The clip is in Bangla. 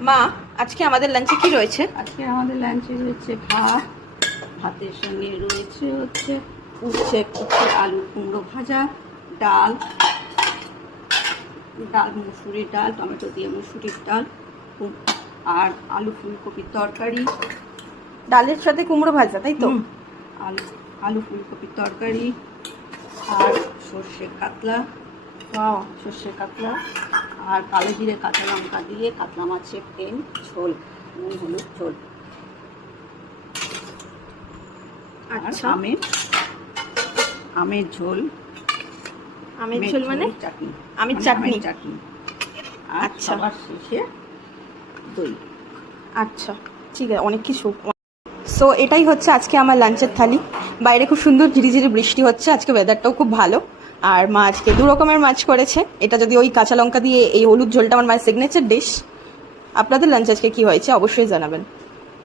মা, আজকে আমাদের লাঞ্চে কি রয়েছে? আজকে আমাদের লাঞ্চে রয়েছে ভাতের সঙ্গে রয়েছে উচ্ছে আলু কুমড়ো ভাজা, ডাল মুসুরির ডাল, টমেটো দিয়ে মুসুরির ডাল, আর আলু ফুলকপির তরকারি। ডালের সাথে কুমড়ো ভাজা, তাই তো? আলু ফুলকপির তরকারি আর সর্ষে কাতলা, আর কালো জিরে কাঁচা লঙ্কা দিয়ে কাতলা মাছের তেল ঝোল, নুন হলুদ ঝোল। আচ্ছা, আমের ঝোল। আমের ঝোল মানে চাটনি, আমের চাটনি। আচ্ছা, সবার শেষে দই। আচ্ছা, ঠিক আছে, অনেক কিছু। সো এটাই হচ্ছে আজকে আমার লাঞ্চের থালি। বাইরে খুব সুন্দর ঝিরিঝিরি বৃষ্টি হচ্ছে, আজকে ওয়েদারটাও খুব ভালো। আর মা আজকে 2 রকমের মাছ করেছে। এটা যদি ওই কাঁচা লঙ্কা দিয়ে এই হলুদ ঝোলটা আমার মায়ের সিগনেচার ডিশ। আপনাদের লাঞ্চ আজকে কি হয়েছে অবশ্যই জানাবেন।